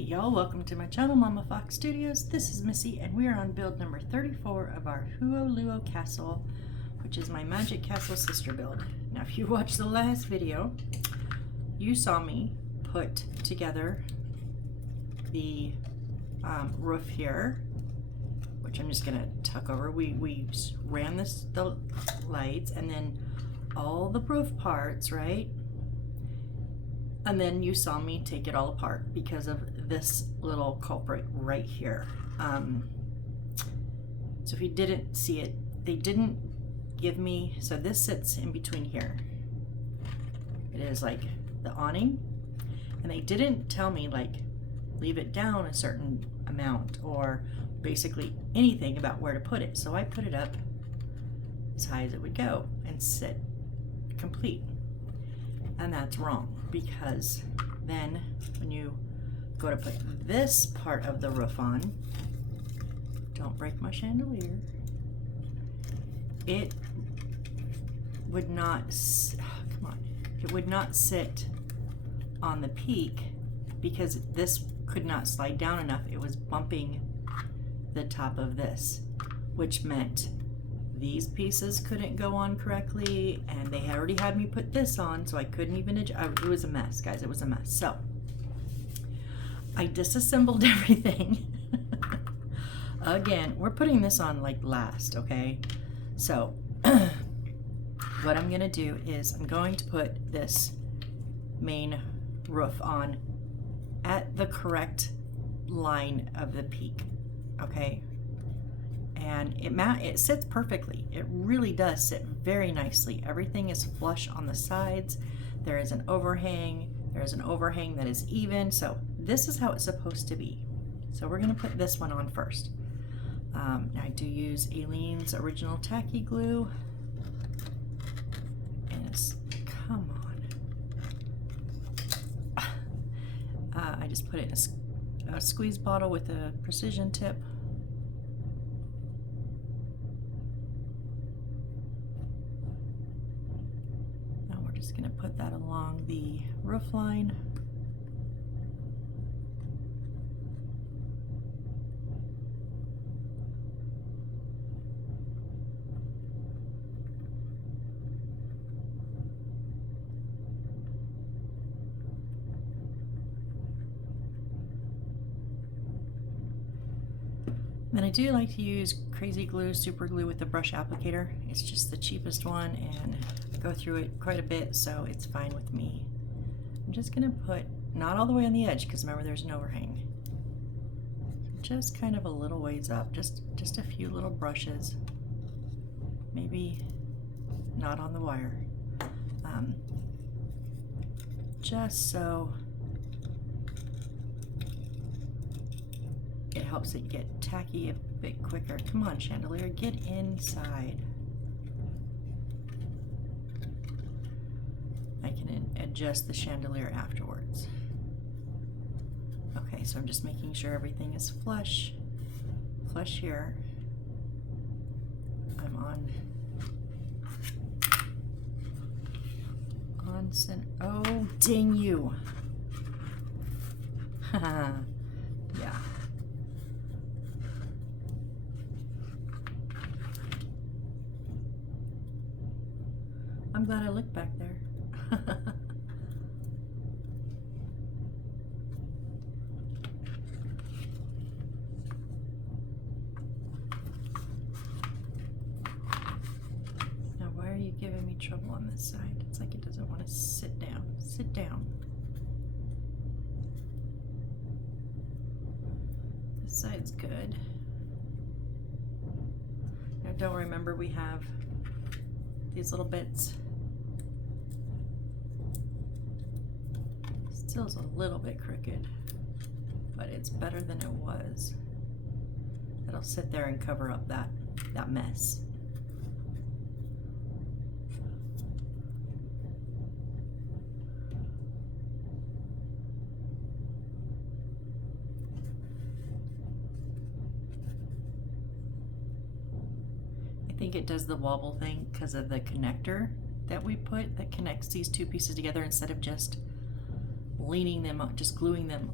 Y'all, welcome to my channel, Mama Fox Studios. This is Missy, and we are on build number 34 of our Huoluo Castle, which is my Magic Castle sister build. Now, if you watched the last video, you saw me put together the roof here, which I'm just gonna tuck over. We ran the lights, and then all the roof parts, right? And then you saw me take it all apart because of this little culprit right here. So if you didn't see it, they didn't give me, so this sits in between here. It is like the awning, and they didn't tell me like leave it down a certain amount or basically anything about where to put it. So I put it up as high as it would go and sit complete. And that's wrong, because then when you go to put this part of the roof on, don't break my chandelier, it would not, come on, it would not sit on the peak because this could not slide down enough. It was bumping the top of this, which meant these pieces couldn't go on correctly, and they had already had me put this on, so I couldn't even adjust. It was a mess, guys. It was a mess. So I disassembled everything. Again, we're putting this on like last, okay? So what I'm gonna do is I'm going to put this main roof on at the correct line of the peak, okay? And it sits perfectly. It really does sit very nicely. Everything is flush on the sides. There is an overhang. There is an overhang that is even. So this is how it's supposed to be. So we're gonna put this one on first. I do use Aleene's original tacky glue. And it's, come on. I just put it in a squeeze bottle with a precision tip. Just going to put that along the roof line. Then I do like to use crazy glue, super glue with the brush applicator. It's just the cheapest one, and I go through it quite a bit, so it's fine with me. I'm just gonna put, not all the way on the edge, because remember there's an overhang. Just kind of a little ways up, just a few little brushes. Maybe not on the wire. Just so it helps it get tacky a bit quicker. Come on, chandelier, get inside. I can adjust the chandelier afterwards. Okay, so I'm just making sure everything is flush here. I'm on center. Oh, dang you. Haha, yeah. I'm glad I looked back there. Now, why are you giving me trouble on this side? It's like it doesn't want to sit down. Sit down. This side's good. Now, don't remember we have these little bits. Still is a little bit crooked, but it's better than it was. It'll sit there and cover up that mess. I think it does the wobble thing because of the connector that we put that connects these two pieces together instead of just leaning them up, just gluing them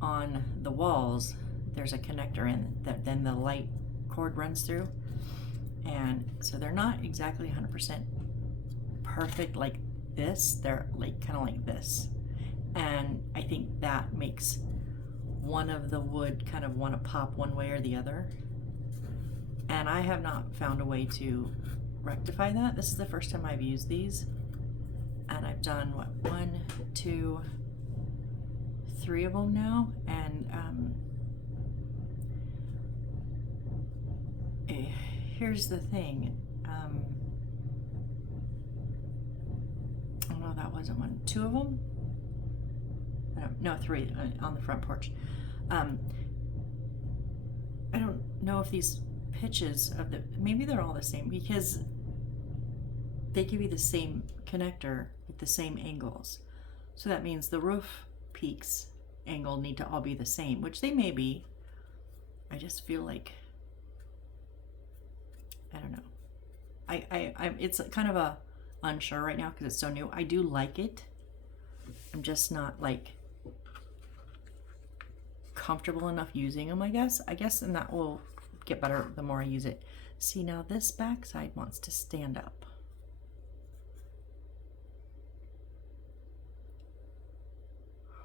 on the walls, there's a connector in that then the light cord runs through. And so they're not exactly 100% perfect like this. They're like kind of like this. And I think that makes one of the wood kind of want to pop one way or the other. And I have not found a way to rectify that. This is the first time I've used these. And I've done what, 1, 2, 3 of them now. And here's the thing. Oh no, that wasn't one. 2 of them? No, 3 on the front porch. I don't know if these pitches of the, maybe they're all the same because they give you the same connector with the same angles. So that means the roof peaks angle need to all be the same, which they may be. I just feel like, I don't know. I'm it's kind of a unsure right now because it's so new. I do like it. I'm just not like comfortable enough using them, I guess, and that will get better the more I use it. See, now this back side wants to stand up.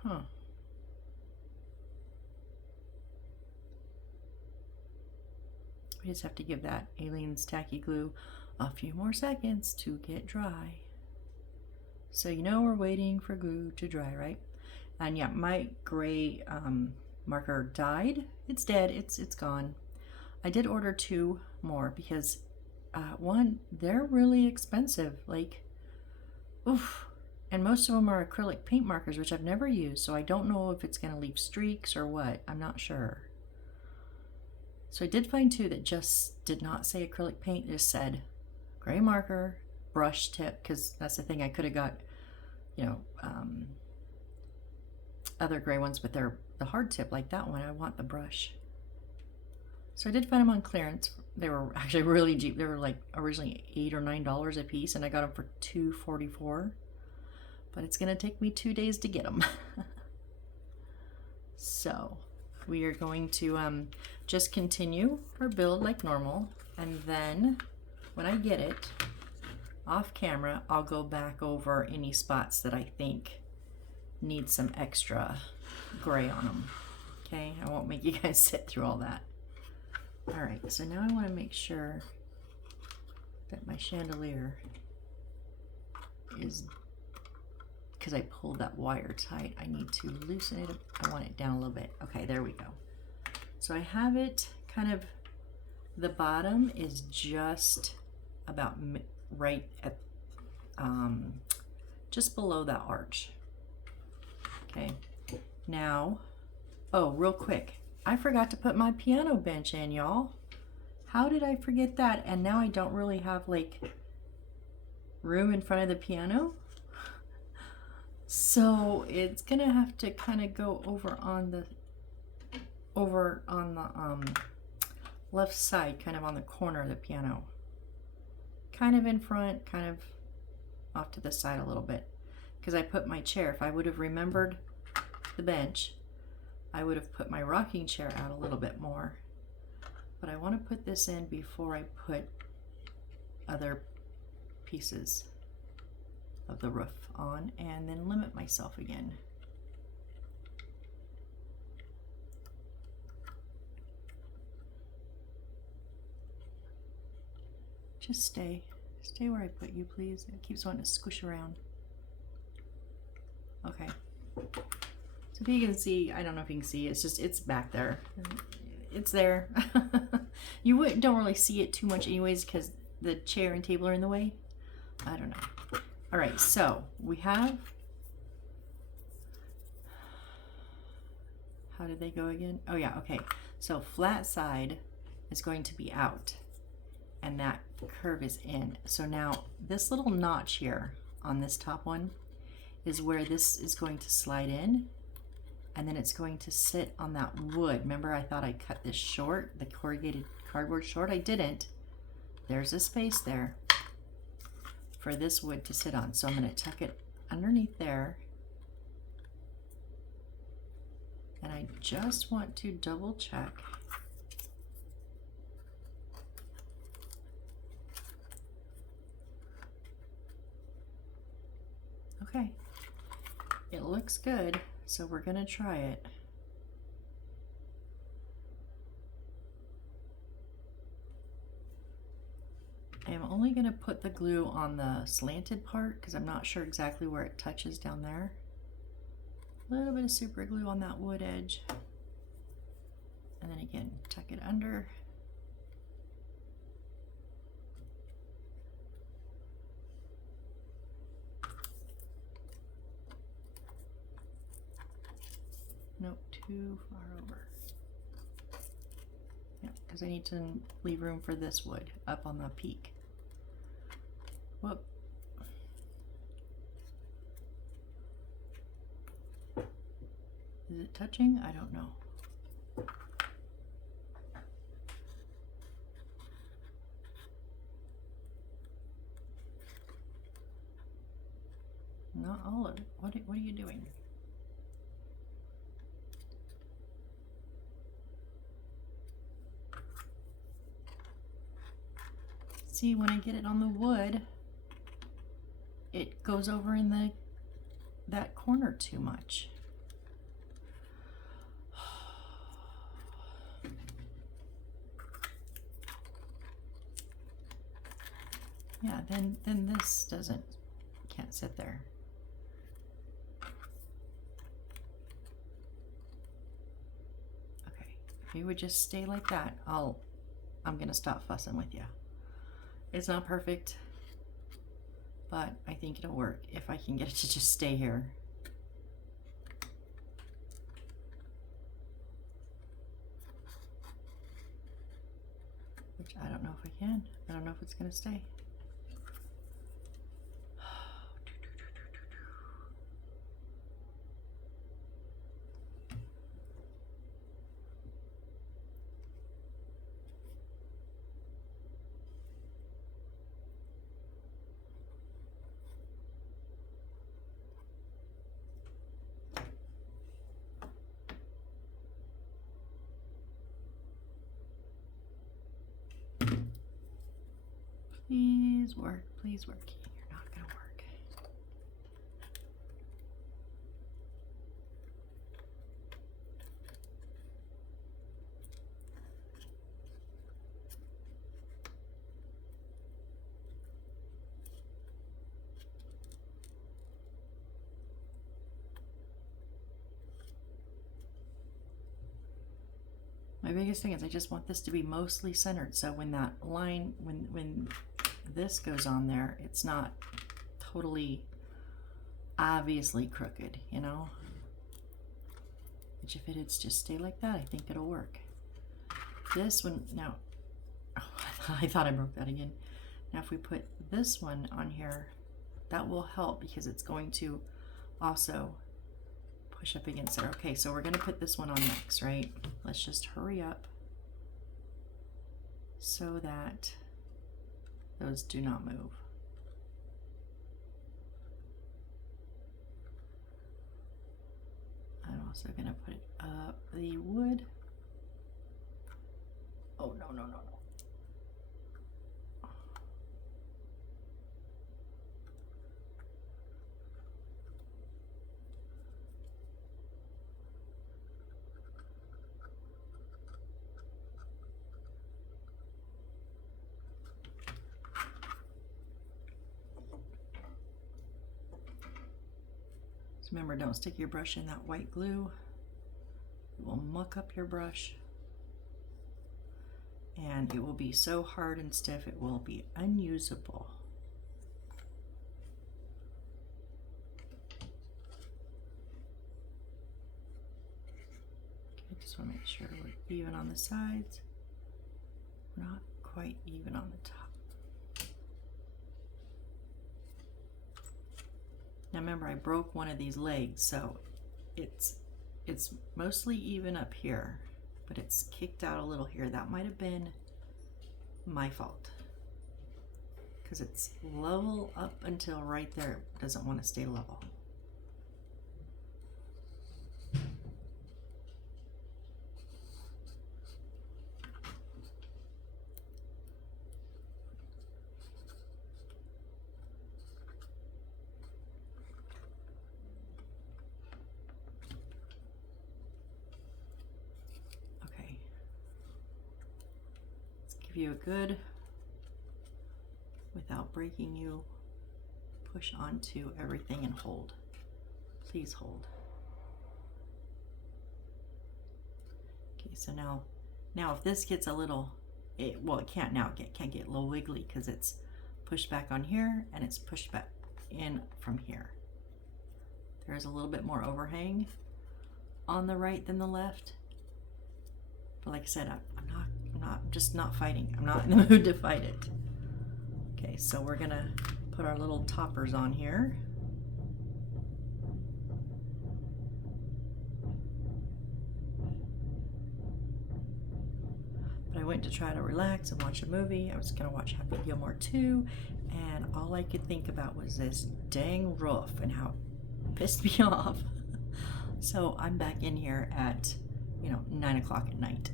Huh. We just have to give that Aleene's tacky glue a few more seconds to get dry. So you know we're waiting for glue to dry, right? And yeah, my gray marker died. It's dead. It's gone. I did order 2 more because one, they're really expensive. Like, oof. And most of them are acrylic paint markers, which I've never used. So I don't know if it's going to leave streaks or what. I'm not sure. So I did find 2 that just did not say acrylic paint. It just said gray marker, brush tip, because that's the thing. I could have got, you know, other gray ones, but they're the hard tip like that one. I want the brush. So I did find them on clearance. They were actually really cheap. They were like originally $8 or $9 a piece, and I got them for $2.44. But it's gonna take me 2 days to get them. So we are going to just continue our build like normal, and then when I get it off camera, I'll go back over any spots that I think need some extra gray on them. Okay, I won't make you guys sit through all that. All right, so now I want to make sure that my chandelier is, because I pulled that wire tight, I need to loosen it. I want it down a little bit. Okay, there we go. So I have it kind of, the bottom is just about right at, just below that arch. Okay, now, oh, real quick, I forgot to put my piano bench in, y'all. How did I forget that? And now I don't really have like room in front of the piano. So it's gonna have to kind of go over on the left side, kind of on the corner of the piano. Kind of in front, kind of off to the side a little bit. Because I put my chair, if I would have remembered the bench, I would have put my rocking chair out a little bit more. But I want to put this in before I put other pieces of the roof on, and then limit myself again. Just stay where I put you, please. It keeps wanting to squish around. Okay. So if you can see, I don't know if you can see, it's back there. It's there. You don't really see it too much anyways because the chair and table are in the way. I don't know. All right, so we have, how did they go again? Oh yeah, okay. So flat side is going to be out and that curve is in. So now this little notch here on this top one is where this is going to slide in, and then it's going to sit on that wood. Remember I thought I cut this short, the corrugated cardboard short? I didn't. There's a space there for this wood to sit on. So I'm going to tuck it underneath there. And I just want to double check. Okay, it looks good, so we're gonna try it. I am only gonna put the glue on the slanted part because I'm not sure exactly where it touches down there. A little bit of super glue on that wood edge. And then again, tuck it under. Nope, too far over. Yeah, because I need to leave room for this wood up on the peak. Whoop. Is it touching? I don't know. Not all of it. What are you doing? See, when I get it on the wood, it goes over in that corner too much. Yeah, then this can't sit there. Okay, if you would just stay like that, I'm gonna stop fussing with you. It's not perfect, but I think it'll work if I can get it to just stay here. Which I don't know if I can. I don't know if it's gonna stay. Please work, please work. You're not gonna work. My biggest thing is I just want this to be mostly centered, so when that line, when this goes on there, it's not totally obviously crooked, you know? Which if it'd just stay like that, I think it'll work. This one, now, oh, I thought I broke that again. Now if we put this one on here, that will help because it's going to also push up against it. Okay, so we're gonna put this one on next, right? Let's just hurry up so that those do not move. I'm also gonna put it up the wood. Oh, no, no, no, no. Remember, don't stick your brush in that white glue. It will muck up your brush. And it will be so hard and stiff, it will be unusable. Okay, just want to make sure we're even on the sides. We're not quite even on the top. Now remember, I broke one of these legs, so it's mostly even up here, but it's kicked out a little here. That might have been my fault because it's level up until right there. It doesn't want to stay level. give you a good, without breaking you, push onto everything and hold. Please hold. Okay, so now if this gets a little, it can't now, it can't get a little wiggly because it's pushed back on here and it's pushed back in from here. There's a little bit more overhang on the right than the left. But like I said, I'm just not fighting. I'm not in the mood to fight it. Okay, so we're gonna put our little toppers on here. But I went to try to relax and watch a movie. I was gonna watch Happy Gilmore 2, and all I could think about was this dang roof and how it pissed me off. So I'm back in here at, 9 o'clock at night.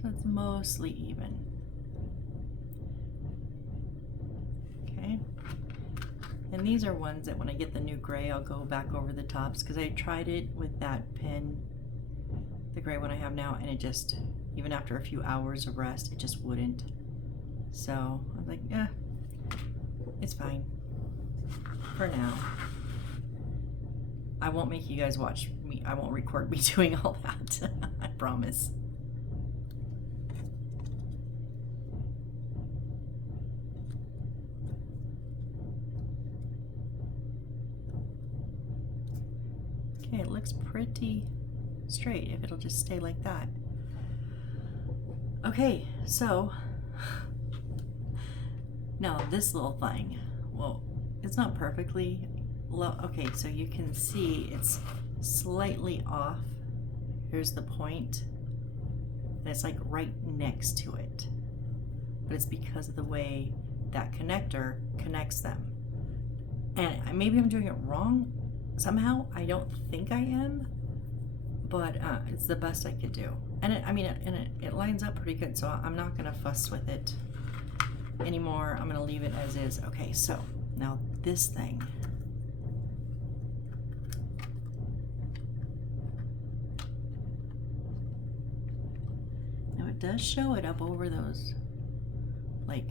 So it's mostly even. Okay. And these are ones that when I get the new gray, I'll go back over the tops because I tried it with that pen, the gray one I have now, and it just, even after a few hours of rest, it just wouldn't. So I was like, yeah, it's fine for now. I won't make you guys watch me. I won't record me doing all that. I promise. Okay, it looks pretty straight if it'll just stay like that. Okay, so now this little thing, well, it's not perfectly low. Okay, so you can see it's slightly off. Here's the point, and it's like right next to it, but it's because of the way that connector connects them. And maybe I'm doing it wrong somehow. I don't think I am, but it's the best I could do. And it lines up pretty good, so I'm not gonna fuss with it anymore. I'm gonna leave it as is. Okay, so now this thing. Now it does show it up over those, like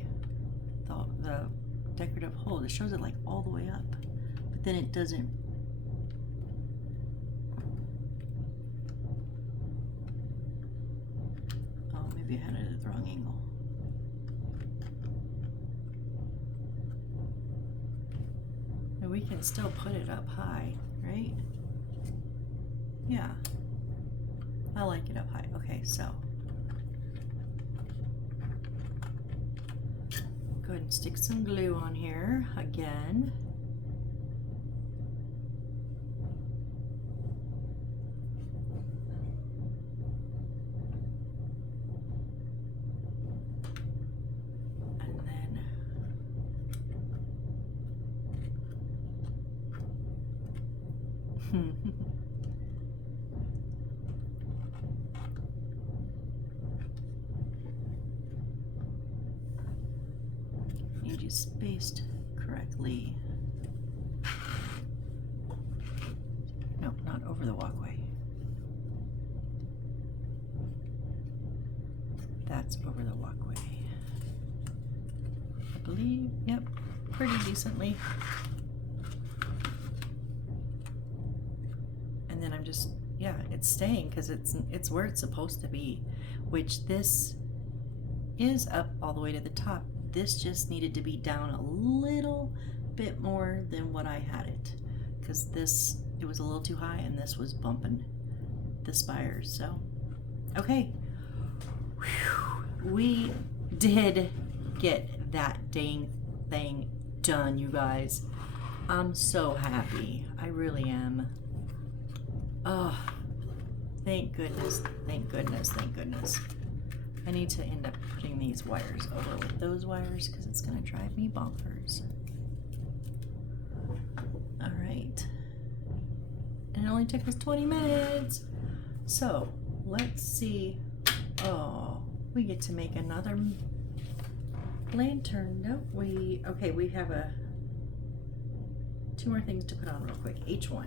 the decorative holes. It shows it like all the way up, but then it doesn't. Oh, maybe I had it at the wrong angle. And we can still put it up high, right? Yeah, I like it up high. Okay, so go ahead and stick some glue on here again. And then need you spaced correctly. No, not over the walkway. That's over the walkway. I believe, yep, pretty decently. And then I'm just, yeah, it's staying because it's where it's supposed to be, which this is up all the way to the top. This just needed to be down a little bit more than what I had it, because it was a little too high and this was bumping the spires. So, okay. Whew. We did get that dang thing done, you guys. I'm so happy. I really am. Oh, thank goodness, thank goodness, thank goodness. I need to end up putting these wires over with those wires because it's going to drive me bonkers. All right. And it only took us 20 minutes. So let's see. Oh, we get to make another lantern, don't we? Okay, we have a two more things to put on real quick. H1.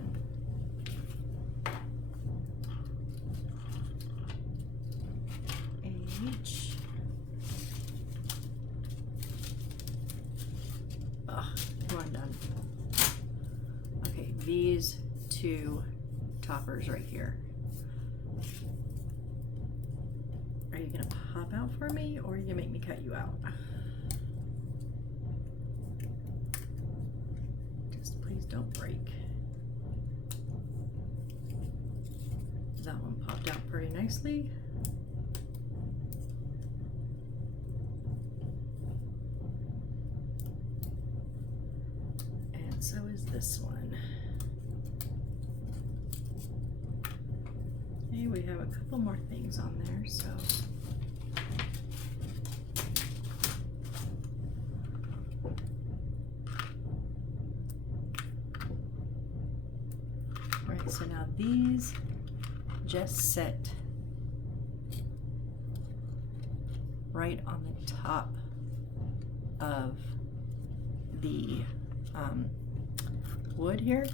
H. Ugh, come on, done. Okay, these two toppers right here. Are you gonna pop out for me, or are you gonna make me cut you out? Just please don't break. That one popped out pretty nicely. And so is this one. Okay, we have a couple more things on there, so. Right, so now these just sit right on the top of the wood here,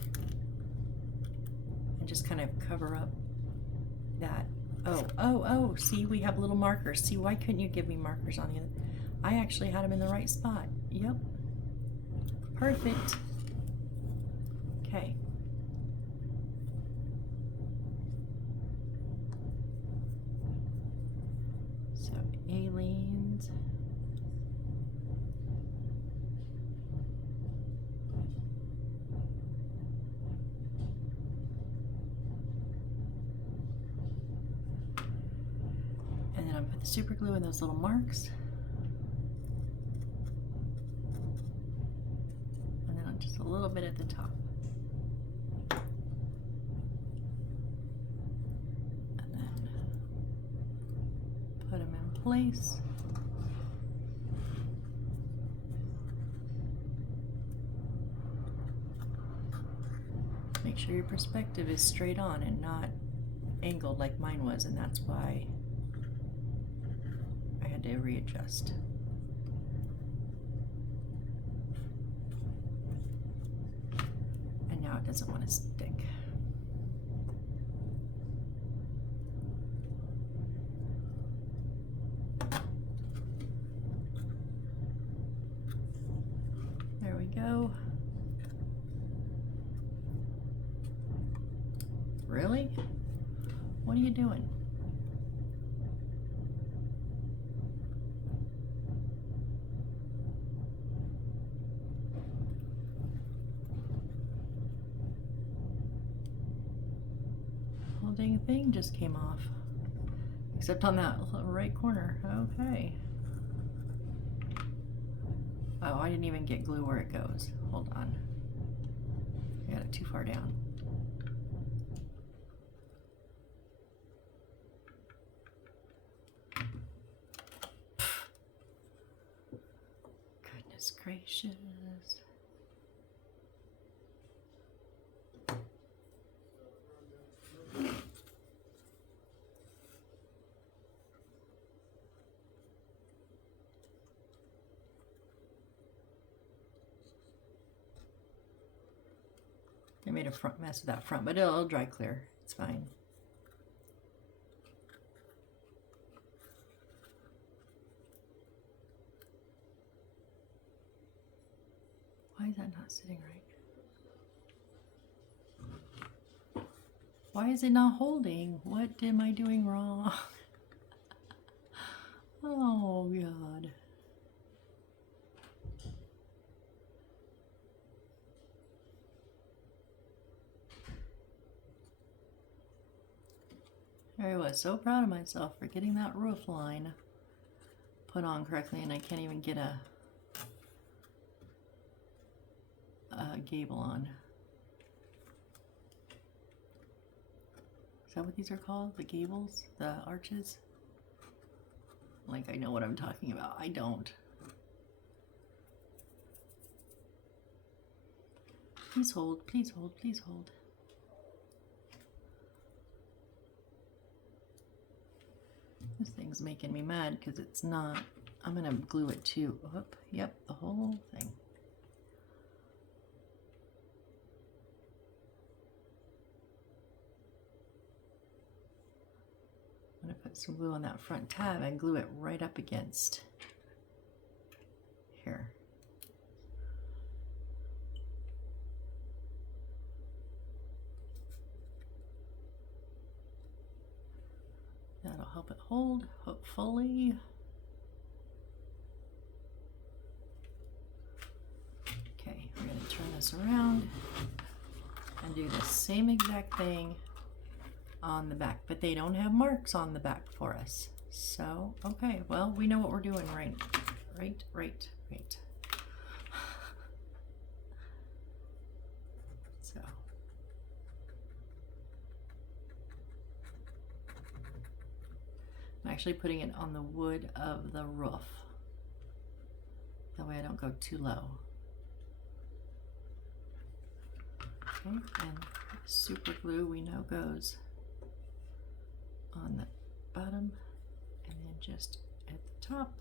and just kind of cover up that. Oh, see, we have little markers. See, why couldn't you give me markers on the other? I actually had them in the right spot. Yep. Perfect. Okay. So, aliens. And then I'll put the super glue in those little marks. And then just a little bit at the top. And then put them in place. Make sure your perspective is straight on and not angled like mine was, and that's why I had to readjust. And now it doesn't want to stick. There we go. Really? What are you doing? Whole dang thing just came off. Except on that right corner. Okay. Oh, I didn't even get glue where it goes. Hold on. I got it too far down. Goodness gracious. I made a front mess of that front, but it'll dry clear. It's fine. Why is that not sitting right? Why is it not holding? What am I doing wrong? Oh, God. I was so proud of myself for getting that roof line put on correctly, and I can't even get a gable on. Is that what these are called? The gables? The arches? Like I know what I'm talking about. I don't. Please hold, please hold, please hold. This thing's making me mad because it's not. I'm gonna glue it too. Yep, the whole thing. put some glue on that front tab and glue it right up against here. That'll help it hold, hopefully. Okay, we're going to turn this around and do the same exact thing on the back, but they don't have marks on the back for us. So, okay, well, we know what we're doing, right. So. I'm actually putting it on the wood of the roof. That way I don't go too low. Okay, and super glue we know goes on the bottom and then just at the top.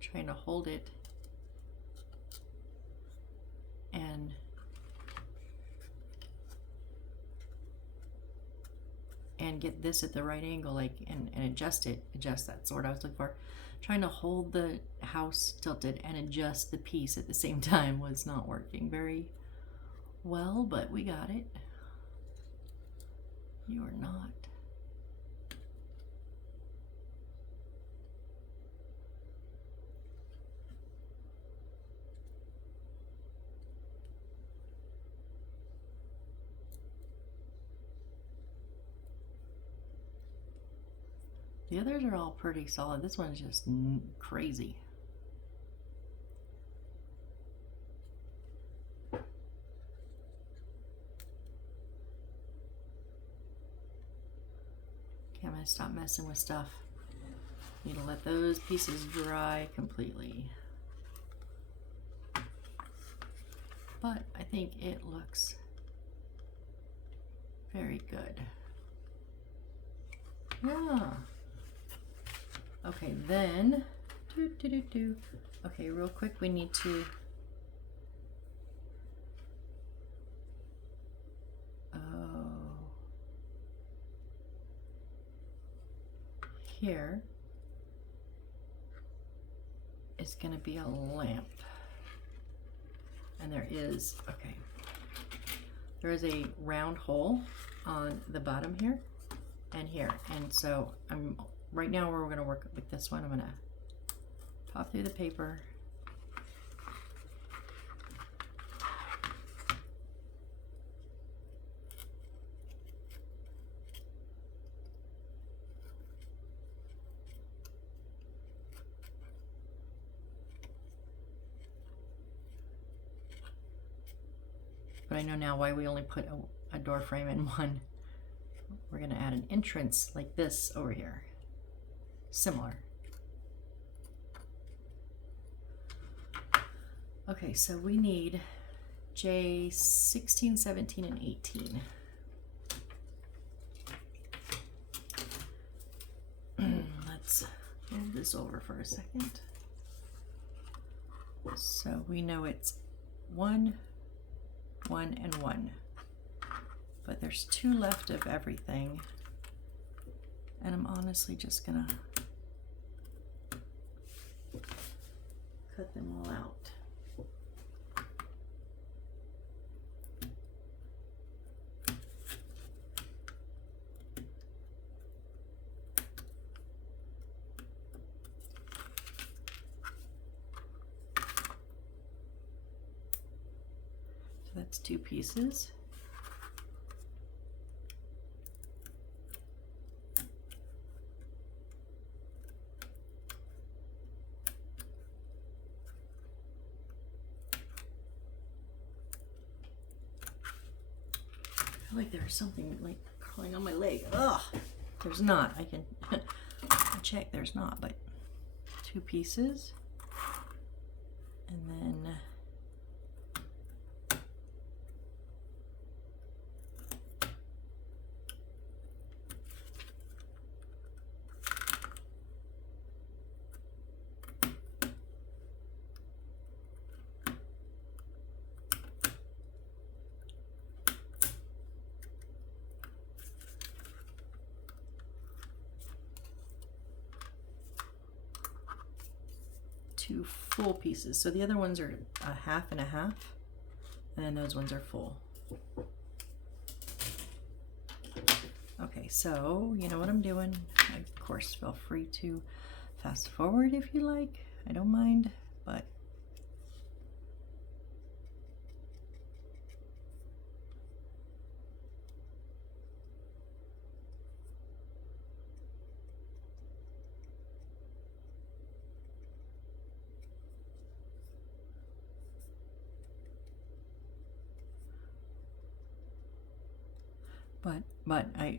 Trying to hold it and get this at the right angle, like, and adjust that's what I was looking for. Trying to hold the house tilted and adjust the piece at the same time was not working very well, but we got it. You are not. The others are all pretty solid. This one's just crazy. Okay, I'm gonna stop messing with stuff. Need to let those pieces dry completely. But I think it looks very good. Yeah. Okay, then, okay, real quick, we need to, here is going to be a lamp, and there is, okay, there is a round hole on the bottom here and here, and so right now we're going to work with this one. I'm going to pop through the paper. But I know now why we only put a door frame in one. We're going to add an entrance like this over here. Similar. Okay, so we need J 16, 17, and 18. Let's move this over for a second. So we know it's 1, 1, and 1. But there's 2 left of everything. And I'm honestly just gonna cut them all out. So that's 2 pieces. I feel like there's something like crawling on my leg. Ugh, there's not. I can check. There's not, but 2 pieces, and then 2 full pieces. So the other ones are a half and a half, and then those ones are full. Okay, so you know what I'm doing. Of course, feel free to fast forward if you like. I don't mind, but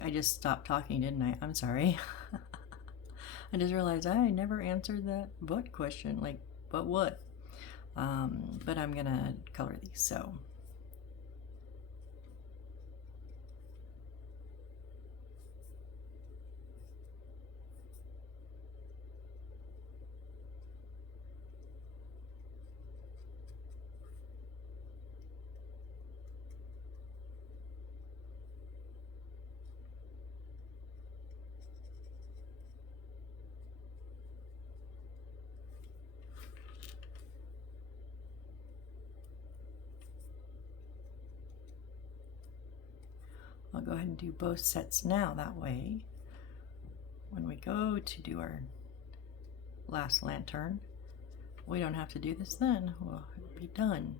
I just stopped talking, didn't I? I'm sorry. I just realized I never answered that what question, like what? But I'm gonna color these, so. I'll go ahead and do both sets now. That way, when we go to do our last lantern, we don't have to do this then. Well, it'll be done.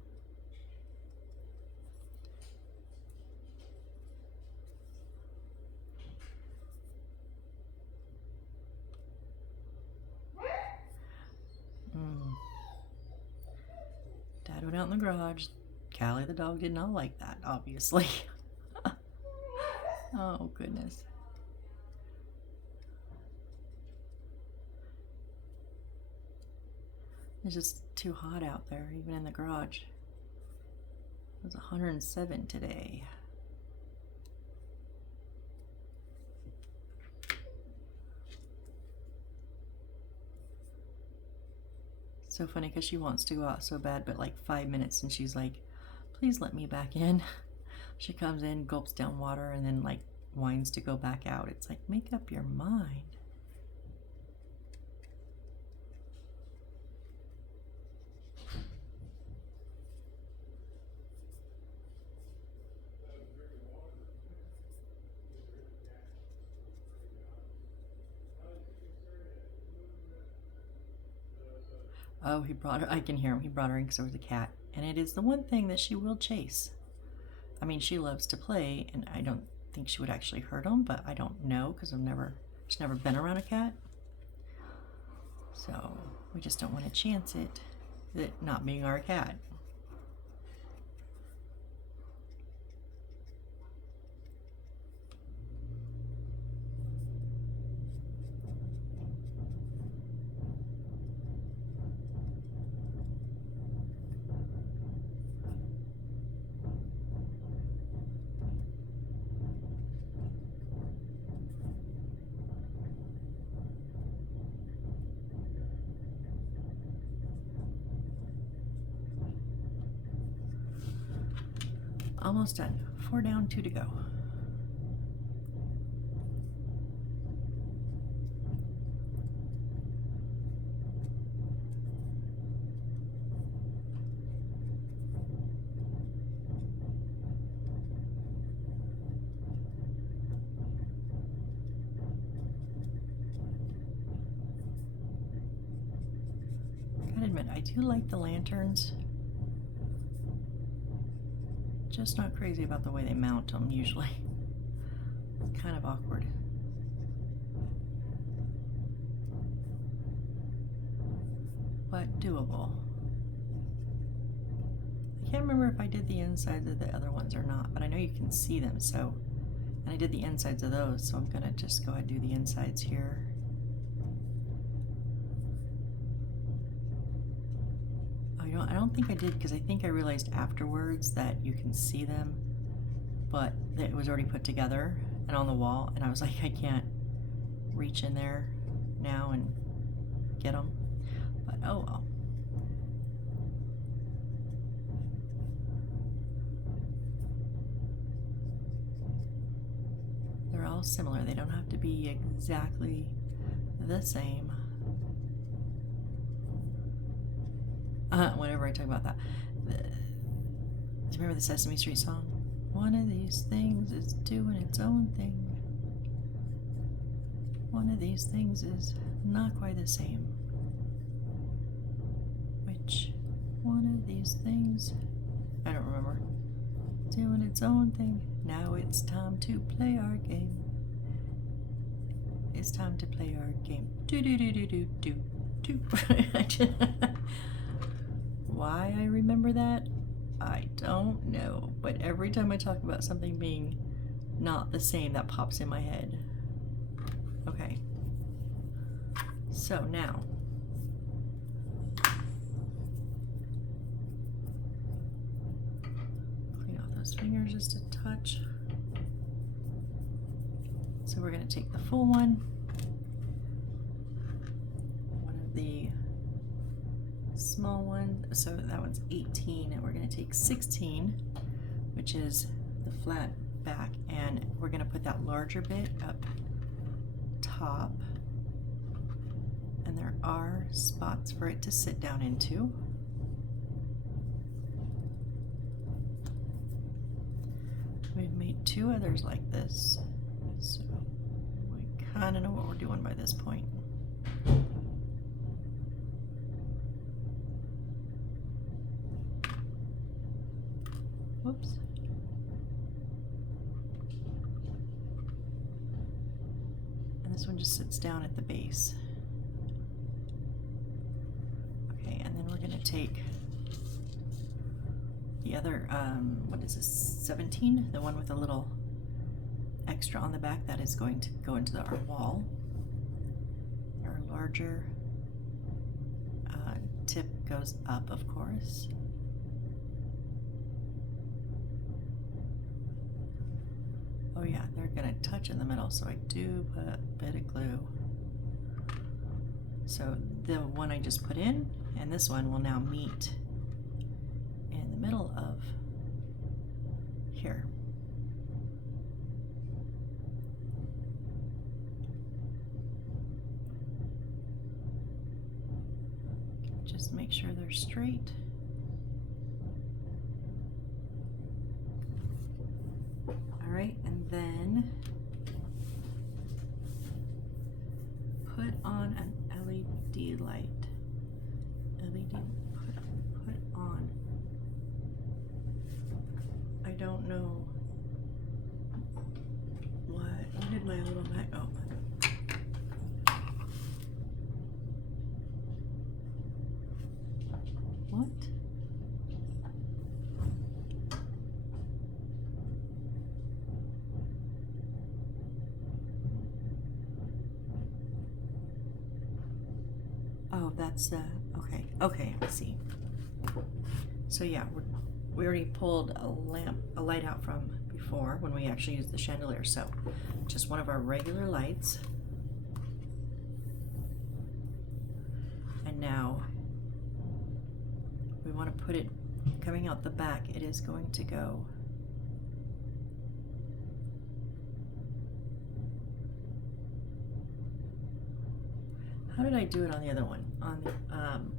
Dad went out in the garage. Callie the dog did not like that, obviously. Oh, goodness. It's just too hot out there, even in the garage. It was 107 today. So funny because she wants to go out so bad, but like 5 minutes and she's like, please let me back in. She comes in, gulps down water, and then like whines to go back out. It's like, make up your mind. Oh, he brought her. I can hear him. He brought her in because there was a cat. And it is the one thing that she will chase. I mean, she loves to play, and I don't think she would actually hurt him, but I don't know because she's never been around a cat. So we just don't want to chance it not being our cat. Almost done. 4 down, 2 to go. Gotta admit, I do like the lanterns. Just not crazy about the way they mount them usually. Kind of awkward. But doable. I can't remember if I did the insides of the other ones or not, but I know you can see them, so. And I did the insides of those, so I'm gonna just go ahead and do the insides here. I don't think I did because I think I realized afterwards that you can see them, but that it was already put together and on the wall, and I was like, I can't reach in there now and get them, but oh well. They're all similar. They don't have to be exactly the same. Whenever I talk about that. Do you remember the Sesame Street song? One of these things is doing its own thing. One of these things is not quite the same. Which one of these things? I don't remember. Doing its own thing. Now it's time to play our game. It's time to play our game. Do do do do do do do. Why I remember that, I don't know. But every time I talk about something being not the same, that pops in my head. Okay. So now, clean off those fingers just a touch. So we're going to take the full one of the small one, so that one's 18, and we're going to take 16, which is the flat back, and we're going to put that larger bit up top, and there are spots for it to sit down into. We've made 2 others like this, so we kind of know what we're doing by this point. Whoops. And this one just sits down at the base. Okay, and then we're going to take the other, what is this, 17? The one with a little extra on the back that is going to go into our wall. Our larger tip goes up, of course. Oh yeah, they're gonna touch in the middle, so I do put a bit of glue. So the one I just put in and this one will now meet in the middle of here. Just make sure they're straight. All right, and then put on an LED light. Put on. I don't know what did my little mag, oh. What? Oh, that's okay, I see. So yeah, we already pulled a light out from before when we actually used the chandelier. So just one of our regular lights. And now we want to put it coming out the back. It is going to go how did I do it on the other one? On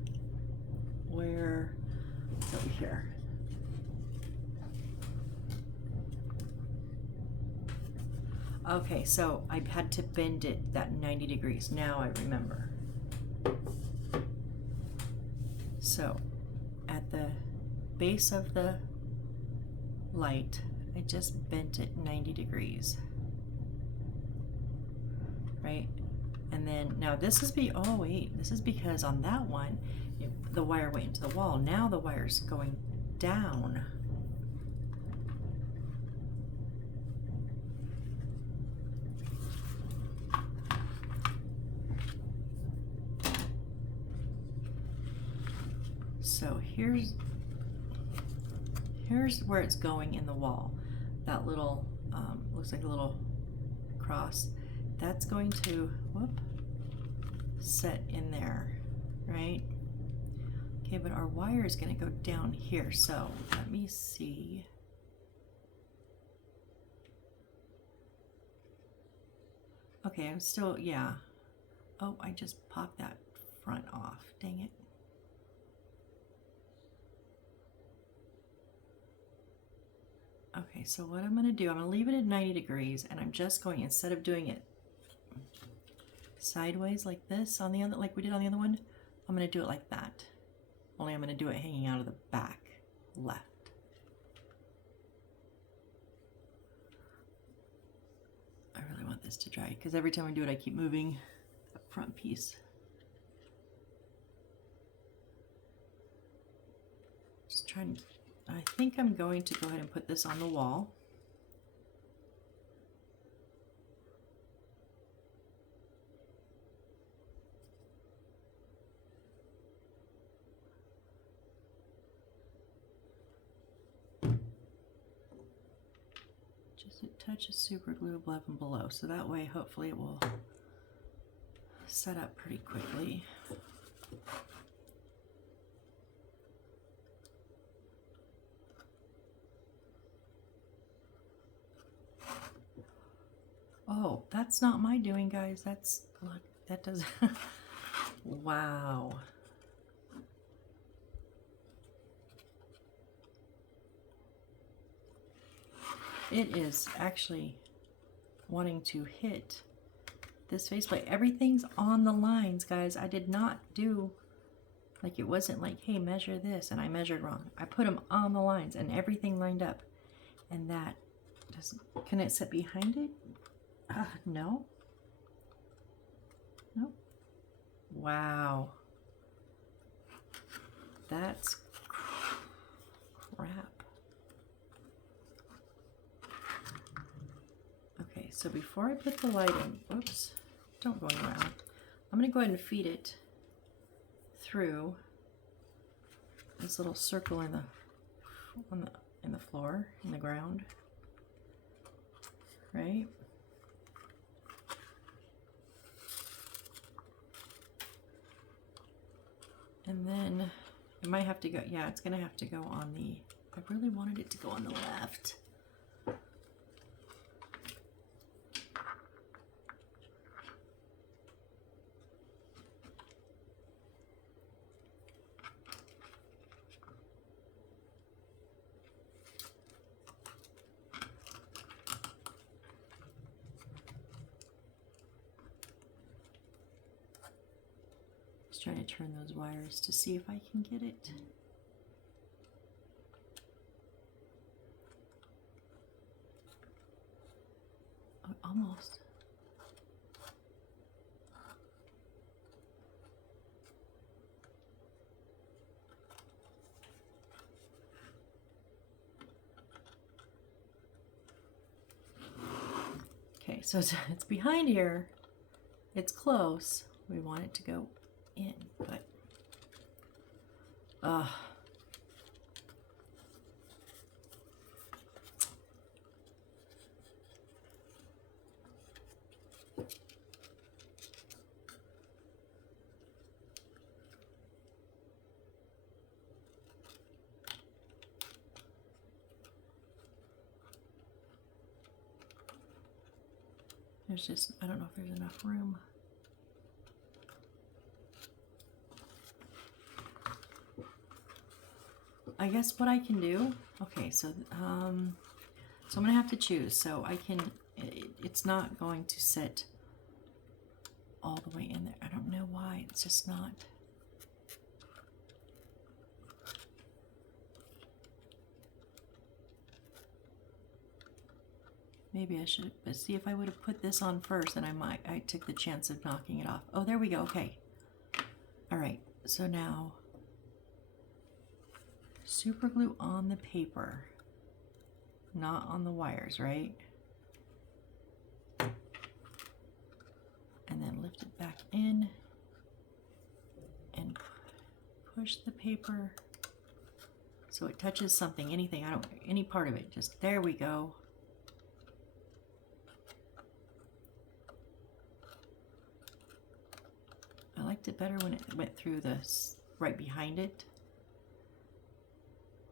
where it's over here. Okay, so I had to bend it that 90 degrees. Now I remember. So at the base of the light, I just bent it 90 degrees. Right? And then now this is oh wait, this is because on that one, the wire went into the wall. Now the wire's going down. So here's where it's going in the wall. That little, looks like a little cross. That's going to, set in there, right? Okay, but our wire is going to go down here. So let me see. Okay, I'm still, yeah. Oh, I just popped that front off. Dang it. Okay, so what I'm going to do, I'm going to leave it at 90 degrees, and I'm just going, instead of doing it sideways like this on the other, like we did on the other one, I'm going to do it like that. Only I'm going to do it hanging out of the back left. I really want this to dry because every time I do it, I keep moving the front piece. Just trying, I think I'm going to go ahead and put this on the wall. Just a touch of super glue above and below, so that way hopefully it will set up pretty quickly. Oh, that's not my doing, guys. That's, look, that does, wow. It is actually wanting to hit this faceplate. Everything's on the lines, guys. I did not do, like, it wasn't like, hey, measure this, and I measured wrong. I put them on the lines, and everything lined up. And that doesn't, can it sit behind it? No. Nope. Wow. That's crap. Okay, so before I put the light in, oops, don't go around. I'm going to go ahead and feed it through this little circle in the floor, in the ground, right? And then it might have to go, yeah, it's going to have to go on the, I really wanted it to go on the left. Trying to turn those wires to see if I can get it. Oh, almost. Okay, so it's behind here. It's close. We want it to go in, but there's just, I don't know if there's enough room. I guess what I can do, okay, so I'm gonna have to choose. So I can, it's not going to sit all the way in there. I don't know why, it's just not. Maybe I should, but see, if I would have put this on first, then I took the chance of knocking it off. Oh, there we go, okay. All right, so now, super glue on the paper, not on the wires, right? And then lift it back in and push the paper so it touches something, anything, any part of it, just, there we go. I liked it better when it went through this right behind it.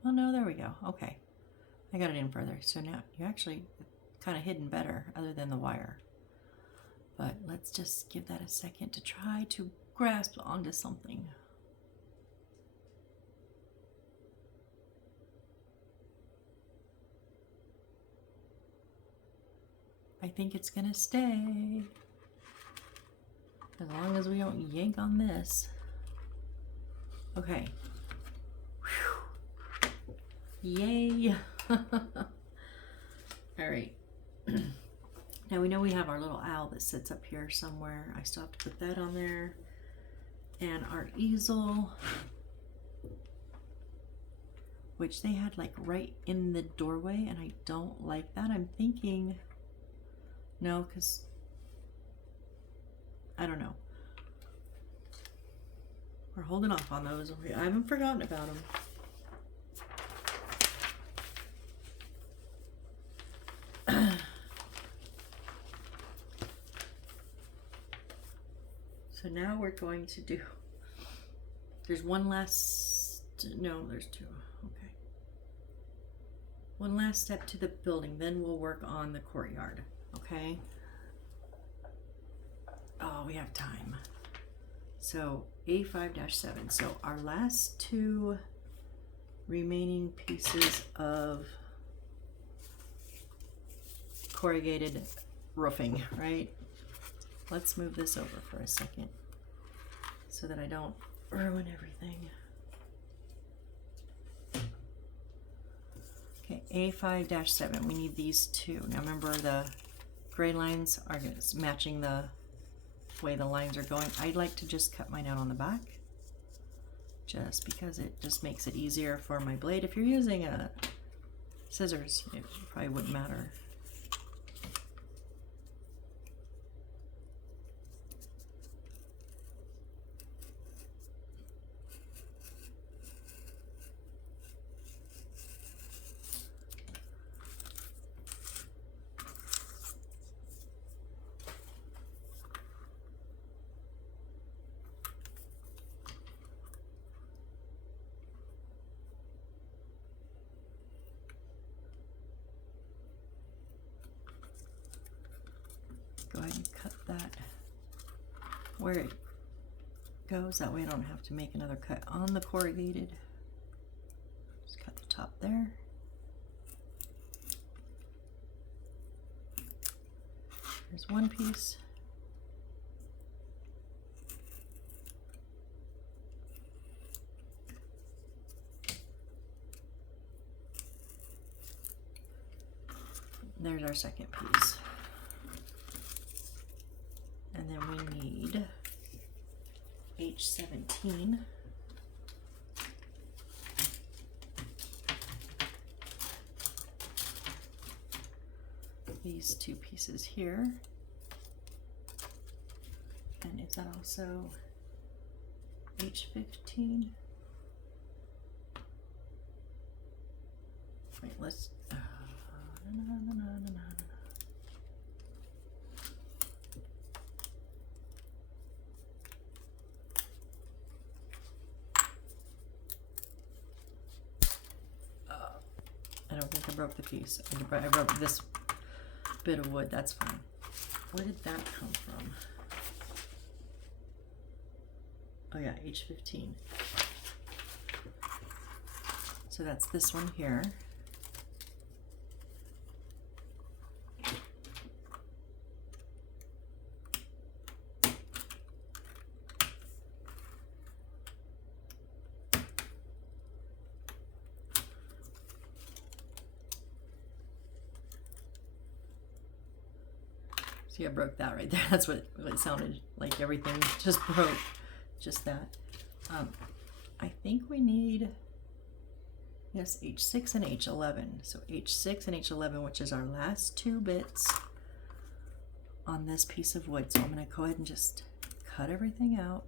Oh no, there we go. Okay, I got it in further. So now you're actually kind of hidden better other than the wire. But let's just give that a second to try to grasp onto something. I think it's gonna stay. As long as we don't yank on this. Okay. Whew. Yay. All right. Now we know we have our little owl that sits up here somewhere. I still have to put that on there. And our easel, which they had like right in the doorway, and I don't like that. I'm thinking, no, because I don't know. We're holding off on those. I haven't forgotten about them. So now we're going to do, there's one last, no, there's two, okay. One last step to the building, then we'll work on the courtyard, okay? Oh, we have time. So A5-7, so our last two remaining pieces of corrugated roofing, right? Let's move this over for a second so that I don't ruin everything. Okay, A5-7, we need these two. Now remember, the gray lines are matching the way the lines are going. I'd like to just cut mine out on the back, just because it just makes it easier for my blade. If you're using scissors, it probably wouldn't matter. Go ahead and cut that where it goes. That way I don't have to make another cut on the corrugated. Just cut the top there. There's one piece. There's our second piece. And then we need H17. These two pieces here. And is that also H15? Wait, let's I don't think I broke the piece. I broke this bit of wood. That's fine. Where did that come from? Oh yeah, H15. So that's this one here. See, I broke that right there. That's what it sounded like. Everything just broke. Just that. I think we need, yes, H6 and H11. So H6 and H11, which is our last two bits on this piece of wood. So I'm going to go ahead and just cut everything out,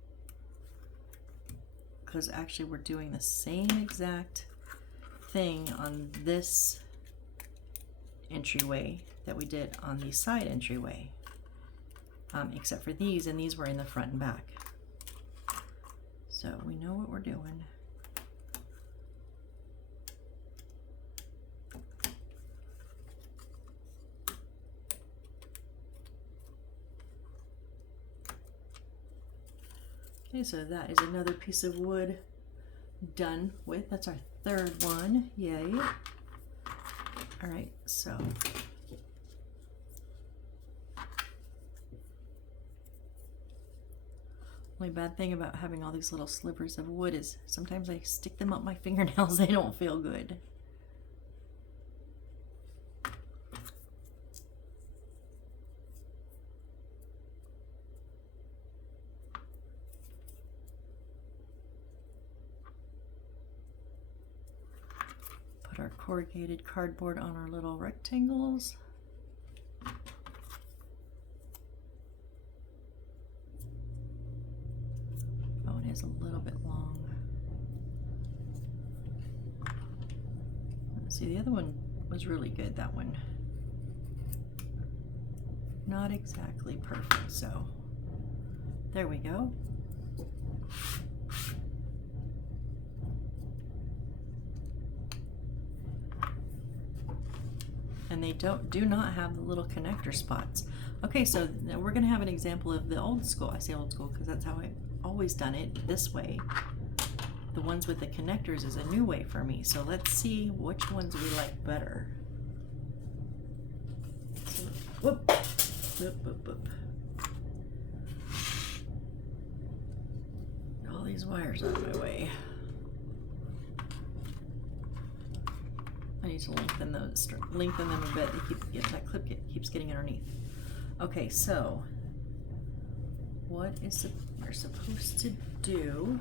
because actually we're doing the same exact thing on this entryway that we did on the side entryway, except for these, and these were in the front and back. So we know what we're doing. Okay, so that is another piece of wood done with. That's our third one. Yay. All right, so Only bad thing about having all these little slivers of wood is sometimes I stick them up my fingernails. They don't feel good. Put our corrugated cardboard on our little rectangles. Oh, it is a little bit long. Let's see, the other one was really good, that one. Not exactly perfect, so there we go. And they do not have the little connector spots. Okay, so now we're gonna have an example of the old school. I say old school because that's how I've always done it, this way. The ones with the connectors is a new way for me. So let's see which ones we like better. So, whoop, whoop, whoop, whoop. All these wires out of my way. I need to lengthen them a bit. That clip keeps getting underneath. Okay, so what is we're supposed to do?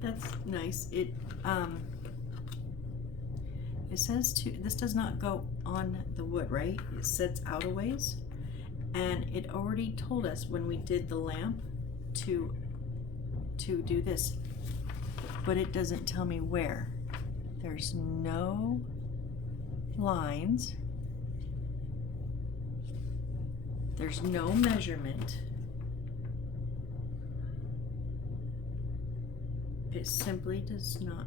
That's nice. It says this does not go on the wood, right? It sets out a ways, and it already told us when we did the lamp to do this, but it doesn't tell me where. There's no lines. There's no measurement. It simply does not.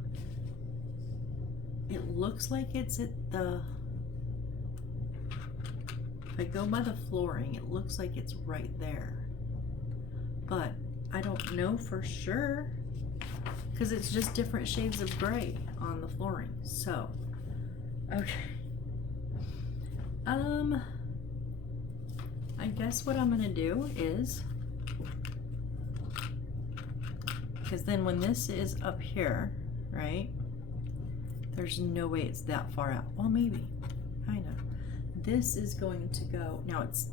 It looks like it's at the, if I go by the flooring, it looks like it's right there. But I don't know for sure because it's just different shades of gray on the flooring. So, okay. I guess what I'm gonna do is, because then when this is up here, right, there's no way it's that far out. Well, maybe, kind of. This is going to go, now it's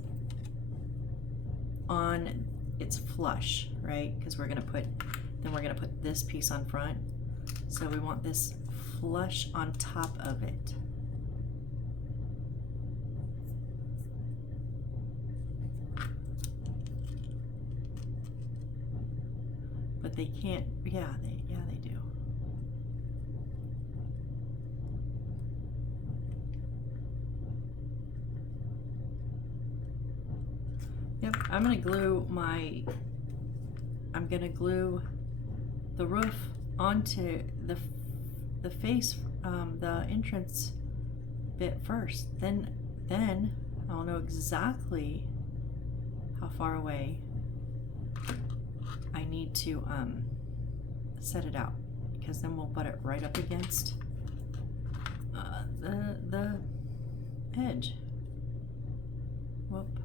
on, it's flush, right? Because we're gonna put this piece on front. So we want this flush on top of it. But they can't, yeah, they do. Yep, I'm gonna glue the roof onto the face, the entrance bit first. Then I'll know exactly how far away I need to set it out, because then we'll butt it right up against the edge. Whoop.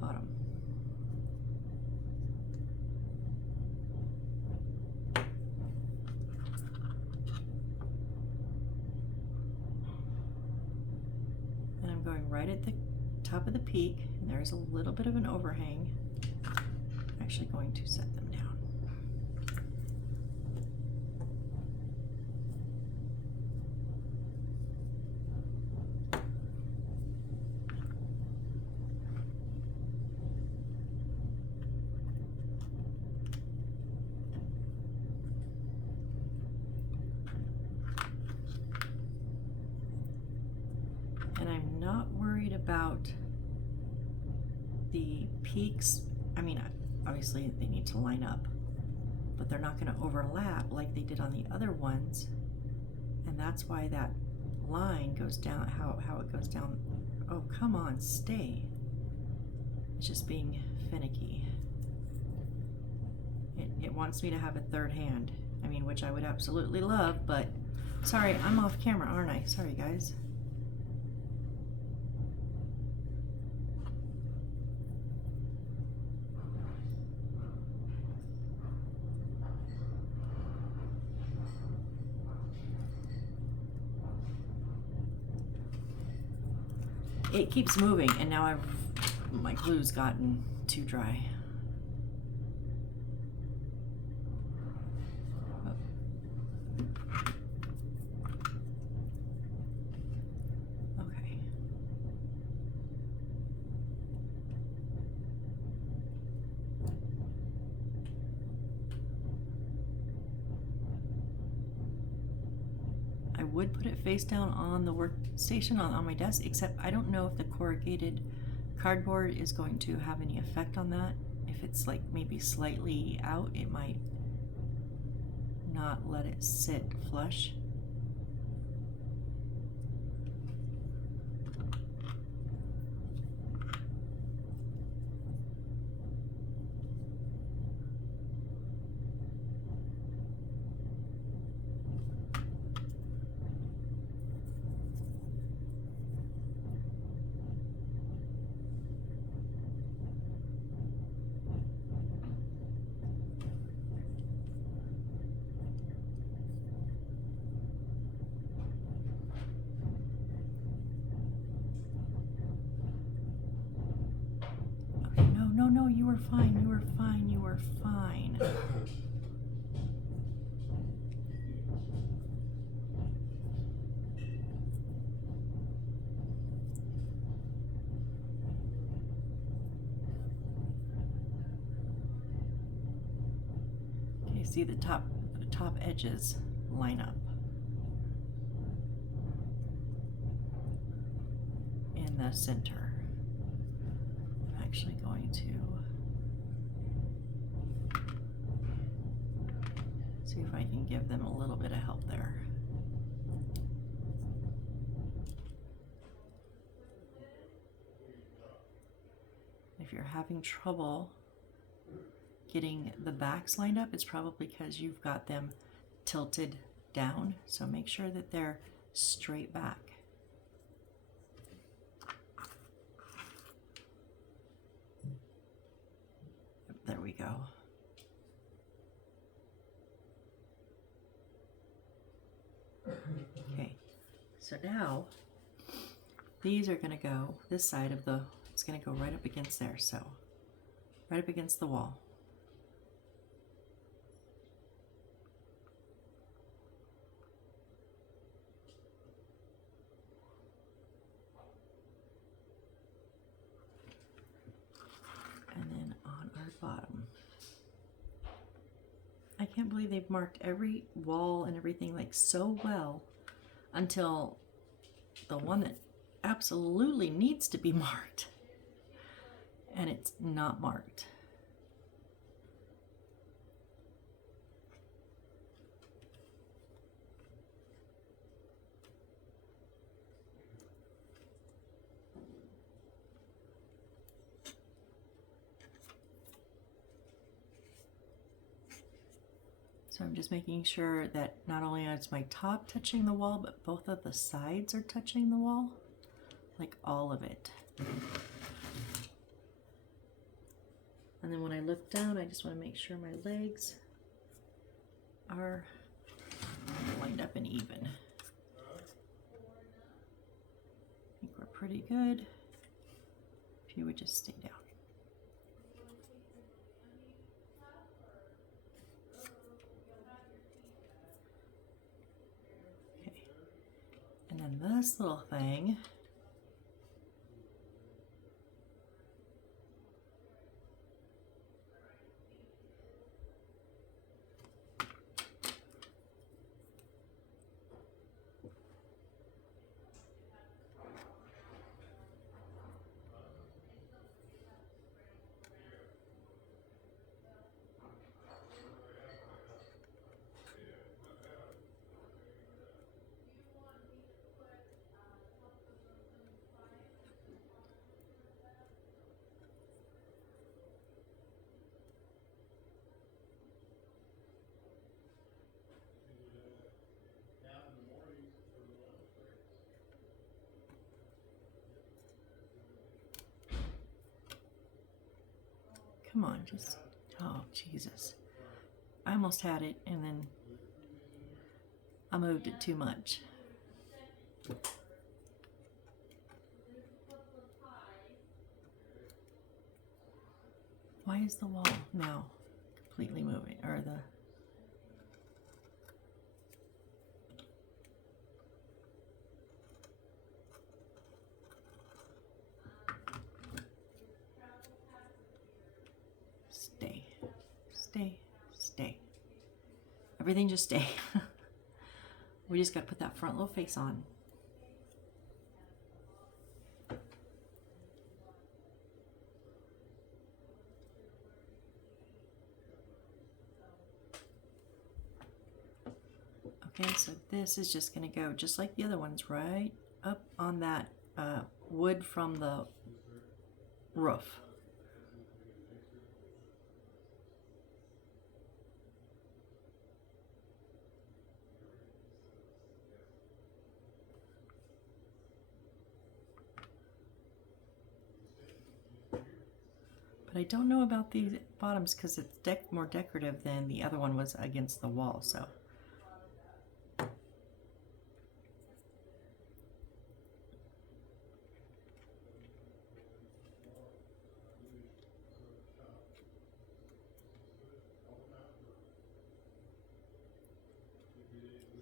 Bottom. And I'm going right at the top of the peak, and there's a little bit of an overhang. I'm actually going to set them down. And I'm not worried about the peaks. I mean, obviously they need to line up, but they're not going to overlap like they did on the other ones. And that's why that line goes down, how it goes down. Oh, come on, stay. It's just being finicky. It wants me to have a third hand. I mean, which I would absolutely love, but sorry, I'm off camera, aren't I? Sorry, guys. it keeps moving, and now my glue's gotten too dry. Okay. I would put it face down on the workstation on my desk, except I don't know if the corrugated cardboard is going to have any effect on that. If it's like maybe slightly out, it might not let it sit flush. No, you were fine, you were fine, you were fine. Okay, see the top edges line up in the center. I'm actually going to see if I can give them a little bit of help there. If you're having trouble getting the backs lined up, it's probably because you've got them tilted down. So make sure that they're straight back. There we go. Okay, so now these are going to go, this side of the, it's going to go right up against there, so right up against the wall. And then on our bottom. I can't believe they've marked every wall and everything like so well until the one that absolutely needs to be marked, and it's not marked. So I'm just making sure that not only is my top touching the wall, but both of the sides are touching the wall, like all of it. And then when I look down, I just want to make sure my legs are lined up and even. I think we're pretty good. If you would just stay down. And then this little thing, come on, just, oh Jesus. I almost had it and then I moved it too much. Why is the wall now completely moving? Or the... Stay. Stay. Stay. Everything just stay. We just got to put that front little face on. Okay, so this is just going to go just like the other ones, right up on that wood from the roof. But I don't know about these bottoms because it's more decorative than the other one was against the wall, so.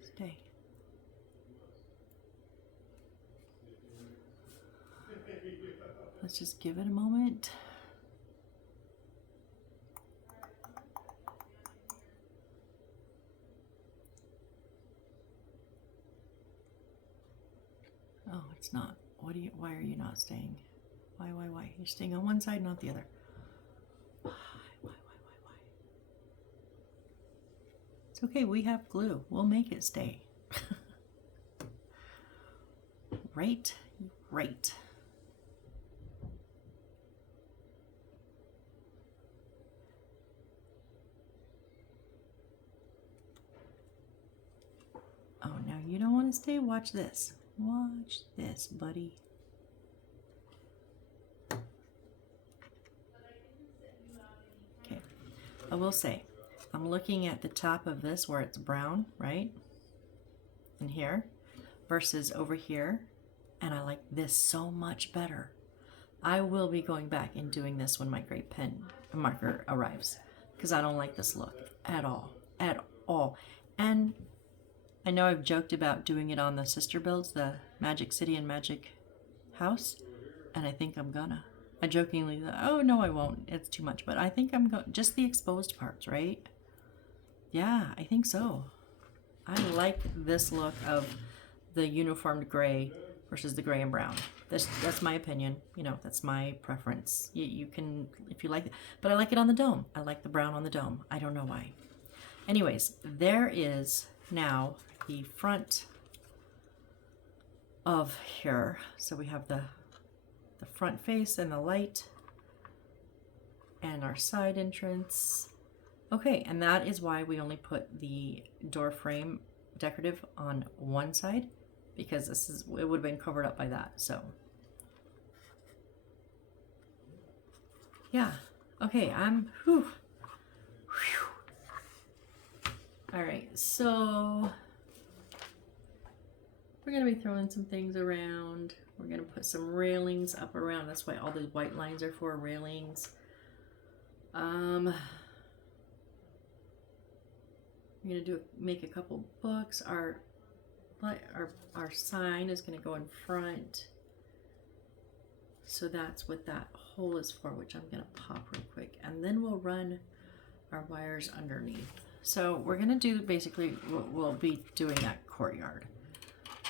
Stay. Let's just give it a moment. Oh, it's not. Why are you not staying? Why? You're staying on one side, not the other. Why? It's okay, we have glue. We'll make it stay. Right. Oh, now you don't want to stay? Watch this. Watch this, buddy. Okay, I will say, I'm looking at the top of this where it's brown, right? In here, versus over here, and I like this so much better. I will be going back and doing this when my gray pen marker arrives, because I don't like this look at all. And I know I've joked about doing it on the sister builds, the Magic City and Magic House, and I think I'm gonna. I jokingly, oh no I won't, it's too much, but I think I'm going, just the exposed parts, right? Yeah, I think so. I like this look of the uniformed gray versus the gray and brown. That's my opinion, you know, that's my preference. You can, if you like it, but I like it on the dome. I like the brown on the dome. I don't know why. Anyways, there is now the front of here. So we have the front face and the light and our side entrance. Okay, and that is why we only put the door frame decorative on one side, because it would have been covered up by that. So yeah, okay, whew. All right, so we're gonna be throwing some things around. We're gonna put some railings up around. That's why all those white lines are for railings. We're gonna make a couple books. Our sign is gonna go in front. So that's what that hole is for, which I'm gonna pop real quick. And then we'll run our wires underneath. So we're gonna do, basically, we'll be doing that courtyard.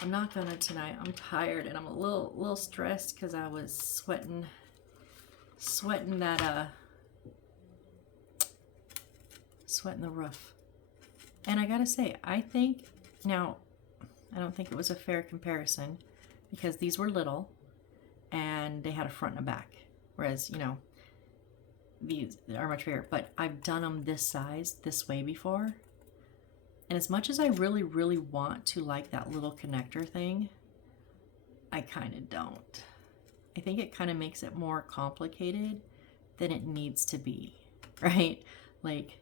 I'm not gonna tonight. I'm tired and I'm a little stressed because I was sweating that sweating the roof. And I gotta say, I think now, I don't think it was a fair comparison because these were little and they had a front and a back, whereas, you know, these are much bigger. But I've done them this size this way before, and as much as I really want to like that little connector thing, I kind of don't. I think it kind of makes it more complicated than it needs to be, right? Like,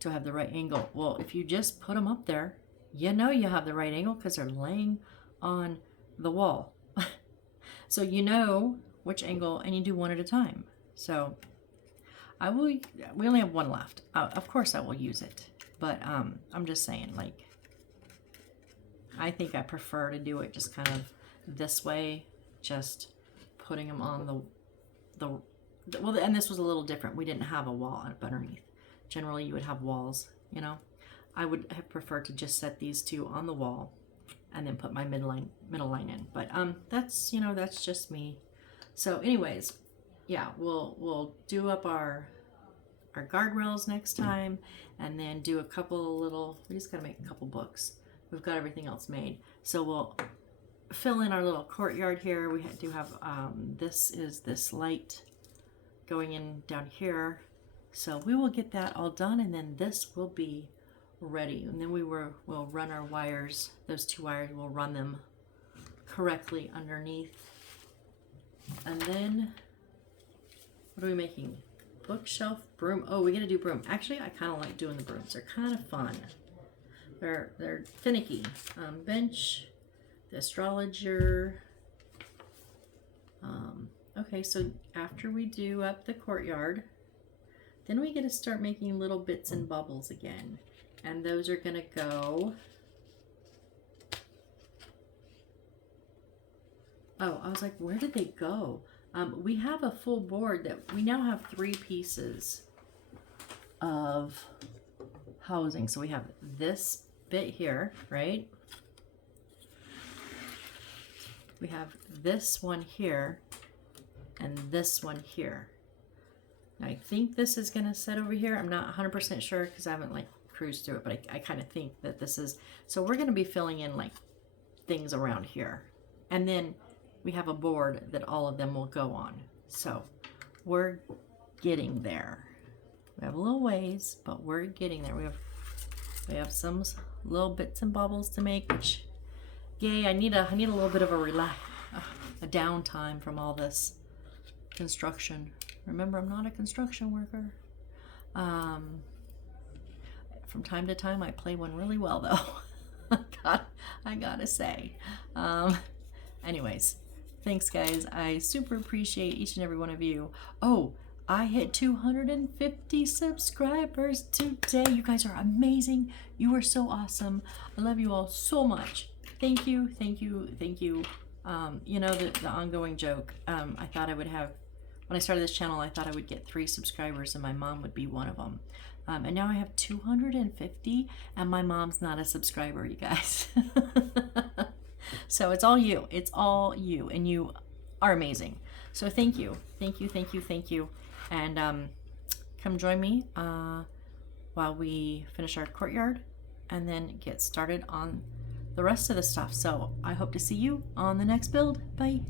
to have the right angle. Well, if you just put them up there, you know you have the right angle because they're laying on the wall. So you know which angle, and you do one at a time. So I will, we only have one left. Of course I will use it, but I'm just saying, like, I think I prefer to do it just kind of this way, just putting them on well, and this was a little different. We didn't have a wall up underneath. Generally you would have walls, you know. I would have preferred to just set these two on the wall and then put my middle line in, but that's, you know, that's just me. So anyways, yeah, we'll do up our guardrails next time, and then do a couple little, we just gotta make a couple books. We've got everything else made, so we'll fill in our little courtyard here. We do have this is this light going in down here, so we will get that all done, and then this will be ready, and then we'll run our wires, those two wires, we'll run them correctly underneath. And then what are we making? Bookshelf, broom. Oh, we gotta do broom. Actually, I kind of like doing the brooms. They're kind of fun. They're finicky. Bench, the astrologer. Okay, so after we do up the courtyard, then we get to start making little bits and bubbles again, and those are gonna go. Oh, I was like, where did they go? We have a full board that we now have 3 pieces of housing. So we have this bit here, right? We have this one here and this one here. Now, I think this is gonna sit over here. I'm not 100% sure because I haven't like cruised through it, but I kind of think that this is, so we're gonna be filling in like things around here. And then we have a board that all of them will go on. So we're getting there. We have a little ways, but we're getting there. We have some little bits and bobbles to make, which, yay, I need a little bit of a downtime from all this construction. Remember, I'm not a construction worker. From time to time, I play one really well, though. I gotta say. Anyways, thanks, guys. I super appreciate each and every one of you. Oh, I hit 250 subscribers today. You guys are amazing. You are so awesome. I love you all so much. Thank you, thank you, thank you. You know, the ongoing joke, I thought I would have, when I started this channel, I thought I would get 3 subscribers and my mom would be one of them. And now I have 250 and my mom's not a subscriber, you guys. So it's all you. It's all you, and you are amazing. So thank you, thank you, thank you, thank you. And come join me while we finish our courtyard and then get started on the rest of the stuff. So I hope to see you on the next build. Bye.